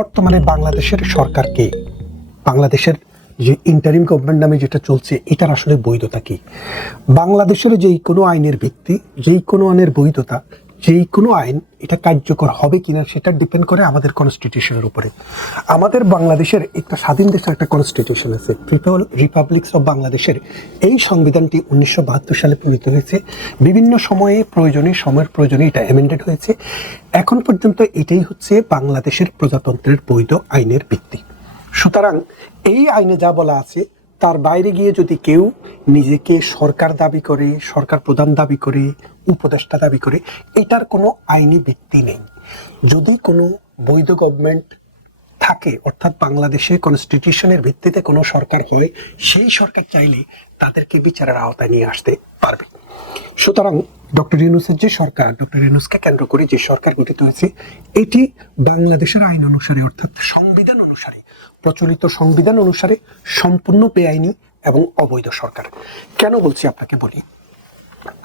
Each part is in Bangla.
বর্তমানে বাংলাদেশের সরকারকে, বাংলাদেশের যে ইন্টারিম গভর্নমেন্ট নামে যেটা চলছে, এটার আসলে বৈধতা কি? বাংলাদেশের যেই কোনো আইনের ভিত্তি, যেই কোনো আইনের বৈধতা, যেই কোনো আইন এটা কার্যকর হবে কিনা সেটা ডিপেন্ড করে আমাদের কনস্টিটিউশনের উপরে। আমাদের বাংলাদেশের একটা স্বাধীন দেশের একটা কনস্টিটিউশন আছে, পিপল রিপাবলিকস অফ বাংলাদেশের। এই সংবিধানটি 1972 সালে প্রণীত হয়েছে। বিভিন্ন সময়ে সময়ের প্রয়োজনে এটা অ্যামেন্ডেড হয়েছে। এখন পর্যন্ত এটাই হচ্ছে বাংলাদেশের প্রজাতন্ত্রের বৈধ আইনের ভিত্তি। সুতরাং এই আইনে যা বলা আছে তার বাইরে গিয়ে যদি কেউ নিজেকে সরকার দাবি করে, সরকার প্রধান দাবি করে, উপদেষ্টা দাবি করে, এটার কোনো আইনি ভিত্তি নেই। যদি কোনো বৈধ গভর্নমেন্ট থাকে, অর্থাৎ বাংলাদেশে কনস্টিটিউশনের ভিত্তিতে কোনো সরকার হয়, সেই সরকার চাইলে তাদেরকে বিচারের আওতায় নিয়ে আসতে পারবে। সুতরাং ডক্টর ইউনূসের যে সরকার, ডক্টর ইউনূসকে কেন্দ্র করে যে সরকার গঠিত হয়েছে, এটি বাংলাদেশের আইন অনুসারে, অর্থাৎ সংবিধান অনুসারে, প্রচলিত সংবিধান অনুসারে সম্পূর্ণ বেআইনি এবং অবৈধ সরকার। কেন বলছি আপনাকে বলি।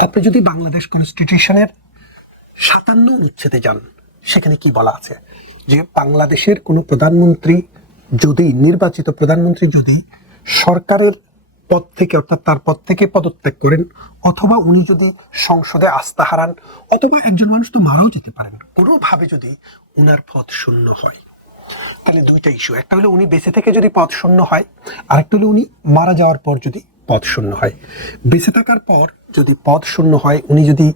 আপনি যদি বাংলাদেশ কনস্টিটিউশনের 57 অনুচ্ছেদে যান, সেখানে কি বলা আছে যে বাংলাদেশের কোনো প্রধানমন্ত্রী যদি, নির্বাচিত প্রধানমন্ত্রী যদি সরকারের পদ থেকে, অর্থাৎ তার পদ থেকে পদত্যাগ করেন, অথবা উনি যদি সংসদে আস্থা হারান, অথবা একজন মানুষ তো মারাও যেতে পারেন, কোনোভাবে যদি উনার পদ শূন্য হয়, তাহলে দুইটা ইস্যু। একটা হলো উনি বেঁচে থেকে যদি পদ শূন্য হয়, আরেকটা হলো উনি মারা যাওয়ার পর যদি পদ শূন্য হয়। বেঁচে থাকার পর যদি পদ শূন্য হয়, উনি যদি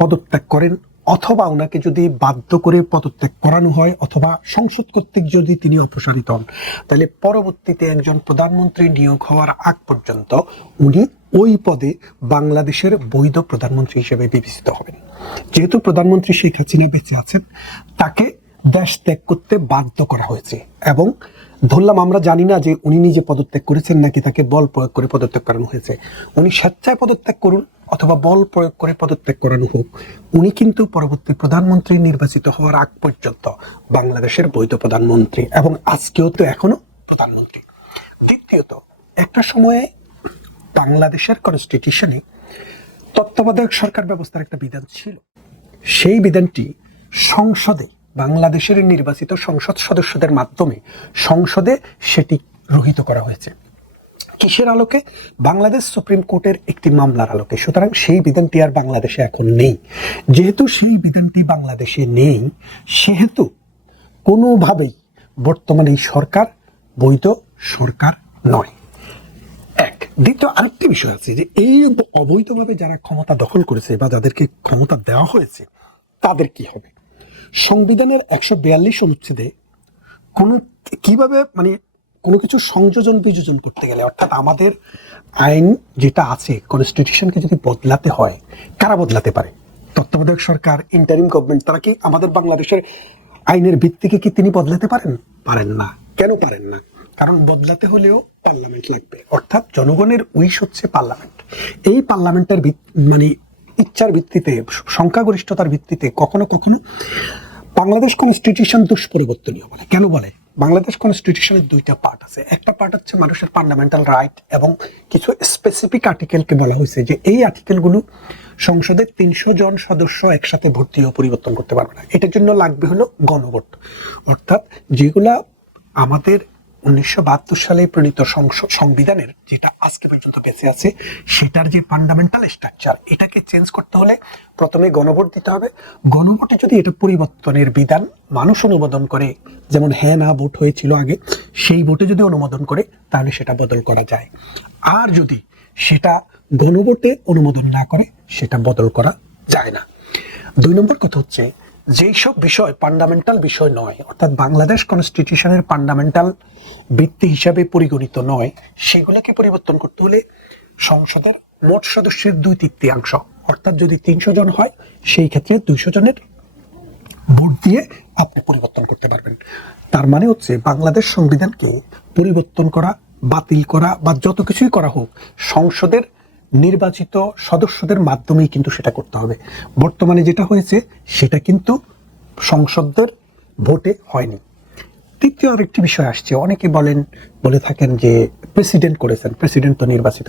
পদত্যাগ করেন, অথবা ওনাকে যদি বাধ্য করে পদত্যাগ করানো হয়, অথবা সংসদ কর্তৃক যদি তিনি অপসারিত হন, তাহলে পরবর্তীতে একজন প্রধানমন্ত্রী নিয়োগ হওয়ার আগ পর্যন্ত উনি ওই পদে বাংলাদেশের বৈধ প্রধানমন্ত্রী হিসেবে বিবেচিত হবেন। যেহেতু প্রধানমন্ত্রী শেখ হাসিনা বেঁচে আছেন, তাকে দেশ ত্যাগ করতে বাধ্য করা হয়েছে, এবং ধরলাম আমরা জানি না যে উনি নিজে পদত্যাগ করেছেন নাকি তাকে বল প্রয়োগ করে পদত্যাগ করানো হয়েছে। উনি স্বেচ্ছায় পদত্যাগ করুন অথবা বল প্রয়োগ করে পদত্যাগ করানো হোক, উনি কিন্তু পরবর্তী প্রধানমন্ত্রী নির্বাচিত হওয়ার আগ পর্যন্ত বাংলাদেশের বৈধ প্রধানমন্ত্রী, এবং আজকেও তো এখনো প্রধানমন্ত্রী। দ্বিতীয়ত, একটা সময়ে বাংলাদেশের কনস্টিটিউশনে তত্ত্বাবধায়ক সরকার ব্যবস্থার একটা বিধান ছিল। সেই বিধানটি সংসদে, বাংলাদেশের নির্বাচিত সংসদ সদস্যদের মাধ্যমে সংসদে সেটি রহিত করা হয়েছে। কিসের আলোকে? বাংলাদেশ সুপ্রিম কোর্টের একটি মামলার আলোকে। সুতরাং সেই বিধানটি আর বাংলাদেশে এখন নেই। যেহেতু সেই বিধানটি বাংলাদেশে নেই, সেহেতু কোনোভাবেই বর্তমানে এই সরকার বৈধ সরকার নয়। এক। দ্বিতীয় আরেকটি বিষয় আছে যে এই অবৈধভাবে যারা ক্ষমতা দখল করেছে বা যাদেরকে ক্ষমতা দেওয়া হয়েছে, তাদের কি হবে? সংবিধানের 142 অনুচ্ছেদে কিভাবে কোনো কিছু সংযোজন বিযোজন করতে গেলে, অর্থাৎ আমাদের আইন যেটা আছে, কনস্টিটিউশনকে যদি বদলাতে হয়, কারা বদলাতে পারে? তত্ত্বাবধায়ক সরকার, ইন্টারিম গভর্নমেন্ট। তারা কি আমাদের বাংলাদেশের আইনের ভিত্তিকে কি তিনি বদলাতে পারেন? পারেন না। কেন পারেন না? কারণ বদলাতে হলেও পার্লামেন্ট লাগবে, অর্থাৎ জনগণের উইশ হচ্ছে পার্লামেন্ট। এই পার্লামেন্টের ইচ্ছার ভিত্তিতে, সংখ্যাগরিষ্ঠতার ভিত্তিতে কখনো কখনো বাংলাদেশ কনস্টিটিউশন দুষ্পরিবর্তনীয় বলে। কেন বলে? বাংলাদেশ কনস্টিটিউশনের দুইটা পার্ট আছে। একটা পার্ট হচ্ছে মানুষের ফান্ডামেন্টাল রাইট, এবং কিছু স্পেসিফিক আর্টিকেলকে বলা হয়েছে যে এই আর্টিকেলগুলো সংসদের 300 জন সদস্য একসাথে ভোট দিয়ে পরিবর্তন করতে পারবে না। এটার জন্য লাগবে হলো গণভোট, অর্থাৎ যেগুলা আমাদের 1972 সালে প্রণীত সংবিধানের, যেটা আজকে পর্যন্ত বেঁচে আছে, সেটার যে ফান্ডামেন্টাল স্ট্রাকচার, এটাকে চেঞ্জ করতে হলে প্রথমে গণভোট দিতে হবে। গণভোটে যদি এটা পরিবর্তনের বিধান মানুষ অনুমোদন করে, যেমন হ্যাঁ না ভোট হয়েছিল আগে, সেই ভোটে যদি অনুমোদন করে, তাহলে সেটা বদল করা যায়। আর যদি সেটা গণভোটে অনুমোদন না করে, সেটা বদল করা যায় না। 2 নম্বর কথা হচ্ছে, যেই সব বিষয় ফান্ডামেন্টাল বিষয় নয়, অর্থাৎ বাংলাদেশ কনস্টিটিউশনের ফান্ডামেন্টাল ভিত্তি হিসাবে পরিগণিত নয়, সেগুলোকে পরিবর্তন করতে হলে সংসদের মোট সদস্যের 2/3, অর্থাৎ যদি 300 জন হয়, সেই ক্ষেত্রে 200 জনের ভোট দিয়ে আপনি পরিবর্তন করতে পারবেন। তার মানে হচ্ছে বাংলাদেশ সংবিধানকে পরিবর্তন করা, বাতিল করা বা যত কিছুই করা হোক, সংসদের নির্বাচিত সদস্যদের মাধ্যমেই কিন্তু সেটা করতে হবে। বর্তমানে যেটা হয়েছে সেটা কিন্তু সংসদের ভোটে হয়নি। তৃতীয় আরেকটি বিষয় আসছে, অনেকে বলে থাকেন যে প্রেসিডেন্ট করেছেন, প্রেসিডেন্ট তো নির্বাচিত,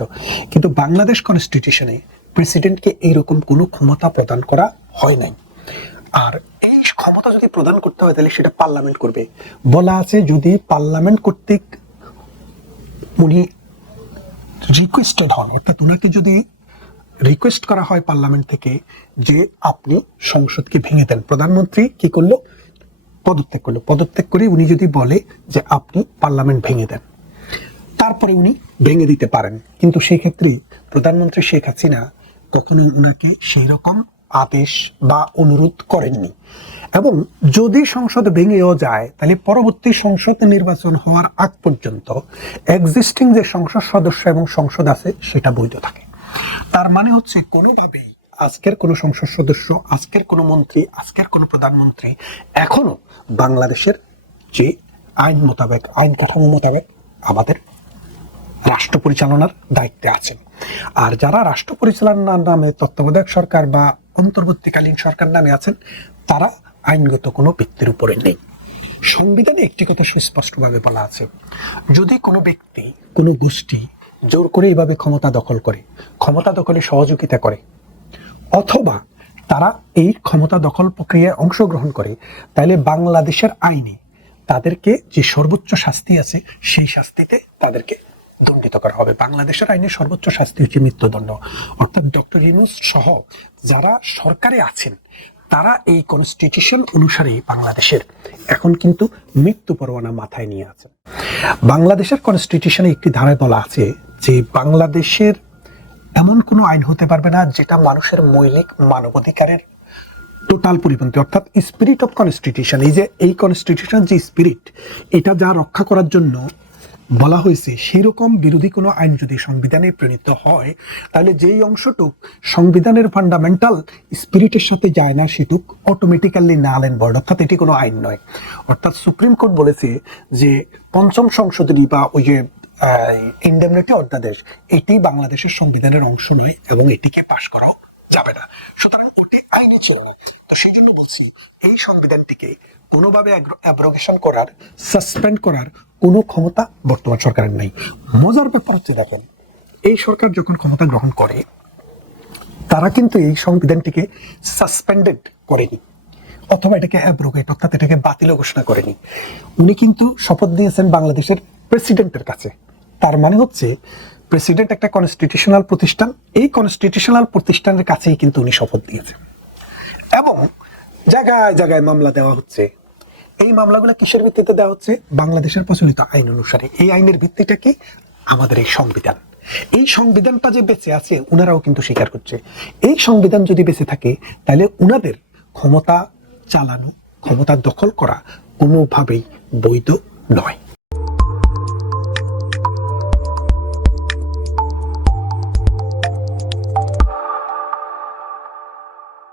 কিন্তু বাংলাদেশ কনস্টিটিউশনে প্রেসিডেন্টকে এইরকম কোনো ক্ষমতা প্রদান করা হয় নাই। আর এই ক্ষমতা যদি প্রদান করতে হয় তাহলে সেটা পার্লামেন্ট করবে। বলা আছে যদি পার্লামেন্ট কর্তৃক উনি রিকোয়েস্টেড হন, অর্থাৎ ওনাকে যদি রিকোয়েস্ট করা হয় পার্লামেন্ট থেকে যে আপনি সংসদকে ভেঙে দেন, প্রধানমন্ত্রী কি করলো? পদত্যাগ করলো। পদত্যাগ করে উনি যদি বলে যে আপনি পার্লামেন্ট ভেঙে দেন, তারপরে উনি ভেঙে দিতে পারেন। কিন্তু সেই ক্ষেত্রে প্রধানমন্ত্রী শেখ হাসিনা কখনো ওনাকে সেই রকম আদেশ বা অনুরোধ করেননি। এবং যদি সংসদ ভেঙেও যায় তাহলে পরবর্তী সংসদ নির্বাচন হওয়ার আগ পর্যন্ত এক্সিস্টিং যে সংসদ সদস্য এবং সংসদ আছে সেটা বৈধ থাকে। তার মানে হচ্ছে কোনোভাবেই আজকের কোনো সংসদ সদস্য, আজকের কোনো মন্ত্রী, আজকের কোনো প্রধানমন্ত্রী এখনো বাংলাদেশের যে আইন মোতাবেক, আইন কাঠামো মোতাবেক আমাদের রাষ্ট্র পরিচালনার দায়িত্বে আছেন। আর যারা রাষ্ট্র পরিচালনার নামে তত্ত্বাবধায়ক সরকার বা অন্তর্বর্তীকালীন সরকার নামে আছেন তারা আইনগত কোনো ব্যক্তির উপরে নেই। সংবিধানে একটি কথা সুস্পষ্টভাবে বলা আছে, যদি কোনো ব্যক্তি, কোনো গোষ্ঠী জোর করে এইভাবে ক্ষমতা দখল করে, ক্ষমতা দখলে সহযোগিতা করে, অথবা তারা এই ক্ষমতা দখল প্রক্রিয়ায় অংশগ্রহণ করে, তাহলে বাংলাদেশের আইনে তাদেরকে যে সর্বোচ্চ শাস্তি আছে সেই শাস্তিতে তাদেরকে দণ্ডিত করা হবে। বাংলাদেশের আইনে সর্বোচ্চ শাস্তি হচ্ছে মৃত্যুদণ্ড। অর্থাৎ ডক্টর ইউনূস সহ যারা সরকারে আছেন তারা এই কনস্টিটিউশন অনুসারে বাংলাদেশের এখন কিন্তু মৃত্যু পরোয়ানা মাথায় নিয়ে আছে। বাংলাদেশের কনস্টিটিউশনে একটি ধারায় বলা আছে যে বাংলাদেশের এমন কোনো আইন হতে পারবে না যেটা মানুষের মৌলিক মানবাধিকারের টোটাল পরিপন্থী, অর্থাৎ স্পিরিট অফ কনস্টিটিউশন। এই যে এই কনস্টিটিউশন যে স্পিরিট, এটা যা রক্ষা করার জন্য বলা হয়েছে, সেই রকম বিরোধী কোনো আইন যদি সংবিধানে প্রণীত হয় তাহলে যেই অংশটুক সংবিধানের ফান্ডামেন্টাল স্পিরিটের সাথে যায় না সেটুক অটোমেটিক্যালি নাল এন্ড ভয়েড, অর্থাৎ এটি কোনো আইন নয়। অর্থাৎ সুপ্রিম কোর্ট বলেছে যে পঞ্চম সংশোধনী বা ওই যে ইন্ডেমনিটি অধ্যাদেশ এটি বাংলাদেশের সংবিধানের অংশ নয় এবং এটিকে পাশ করাও যাবে না। সুতরাং ওটি আইনই ছিল না। তো সেই জন্য বলছি এই সংবিধানটিকে কোনোভাবে অ্যাব্রোগেশন করার, সাসপেন্ড করার কোনো ক্ষমতা বর্তমান সরকারের নেই। মজার ব্যাপার হচ্ছে দেখেন, এই সরকার যখন ক্ষমতা গ্রহণ করে তারা কিন্তু এই সংবিধানটিকে সাসপেন্ডেড করেনি অথবা এটাকে অ্যাব্রোগেট অর্থাৎ এটাকে বাতিল ঘোষণা করেনি। উনি কিন্তু শপথ দিয়েছেন বাংলাদেশের প্রেসিডেন্টের কাছে। তার মানে হচ্ছে প্রেসিডেন্ট একটা কনস্টিটিউশনাল প্রতিষ্ঠান, এই কনস্টিটিউশনাল প্রতিষ্ঠানের কাছেই কিন্তু উনি শপথ দিয়েছেন। এবং জায়গায় জায়গায় মামলা দেওয়া হচ্ছে। এই মামলাগুলো কিসের ভিত্তিতে দেওয়া হচ্ছে? বাংলাদেশের প্রচলিত আইন অনুসারে। এই আইনের ভিত্তিটা কি? আমাদের এই সংবিধান। এই সংবিধানটা যে বেঁচে আছে উনারাও কিন্তু স্বীকার করছে। এই সংবিধান যদি বেঁচে থাকে তাহলে উনাদের ক্ষমতা চালানো, ক্ষমতা দখল করা কোনোভাবেই বৈধ নয়।